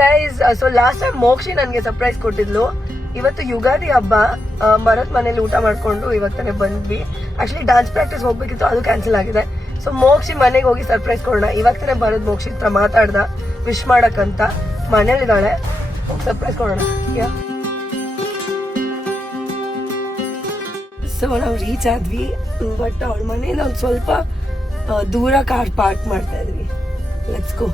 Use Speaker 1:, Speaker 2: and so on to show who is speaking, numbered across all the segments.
Speaker 1: Guys so last time Mokshi ನನಗೆ surprise ಕೊಟ್ಟಿದ್ಲು. ಇವತ್ತು ಯುಗಾದಿ ಹಬ್ಬ. ಭರತ್ ಮನೇಲಿ ಊಟ ಮಾಡ್ಕೊಂಡು ಇವತ್ತನೇ ಬಂದ್ವಿ. ಆಕ್ಚುಲಿ ಡಾನ್ಸ್ ಪ್ರಾಕ್ಟೀಸ್ ಹೋಗ್ಬೇಕಿತ್ತು, ಅದು ಕ್ಯಾನ್ಸಲ್ ಆಗಿದೆ. ಸೊ ಮೋಕ್ಷಿ ಮನೆಗೆ ಹೋಗಿ ಸರ್ಪ್ರೈಸ್ ಕೊಡೋಣ. ಇವತ್ತೇ ಭರತ್ ಮೋಕ್ಷಿ ಹತ್ರ ಮಾತಾಡ್ದ ವಿಶ್ ಮಾಡಕ್ಕಂತ ಮನೇಲಿದ್ದಾಳೆ ಹೋಗಿ ಸರ್ಪ್ರೈಸ್ ಕೊಡೋಣ ಸೊ ನಾವು ರೀಚ್ ಆದ್ವಿ. ಬಟ್ ಅವಳ ಮನೆಯಿಂದ ಒಂದು ಸ್ವಲ್ಪ ದೂರ ಕಾರ್ ಪಾರ್ಕ್ ಮಾಡ್ತಾ ಇದ್ವಿ. ಲೆಟ್ಸ್ ಗೋ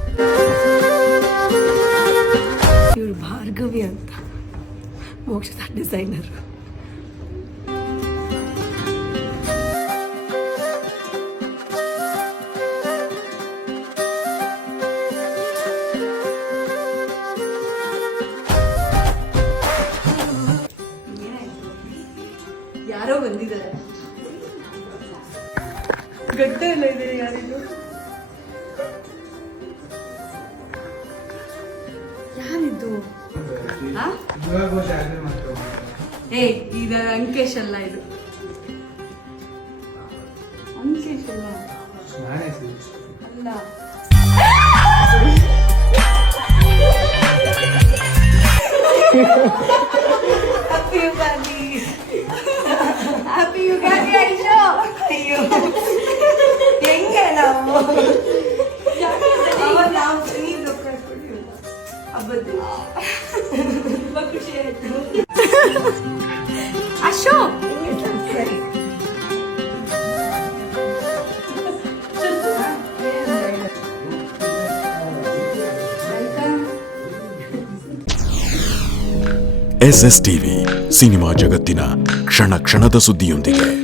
Speaker 1: ಇವಳು ಭಾರ್ಗವಿ ಅಂತ. ಮೋಕ್ಷದ ಡಿಸೈನರ್
Speaker 2: ಯಾರೋ ಬಂದಿದ್ದಾರೆ. ಗಡ್ಡೆ ಎಲ್ಲ ಇದೆ ಯಾರಿದು ಯಾರಿದ್ದು? ಏ ಇದು ಅಂಕೇಶ್ ಅಲ್ಲ ಇದು. ಅಂಕೇಶ್ ಅಲ್ಲ? ಅಲ್ಲ. ತುಂಬಾ ಖುಷಿ ಆಯ್ತು. ಅಶೋ.
Speaker 1: ಸರಿ
Speaker 3: ಎಸ್ ಎಸ್ ಟಿವಿ ಸಿನಿಮಾ ಜಗತ್ತಿನ ಕ್ಷಣ ಕ್ಷಣದ ಸುದ್ದಿಯೊಂದಿಗೆ.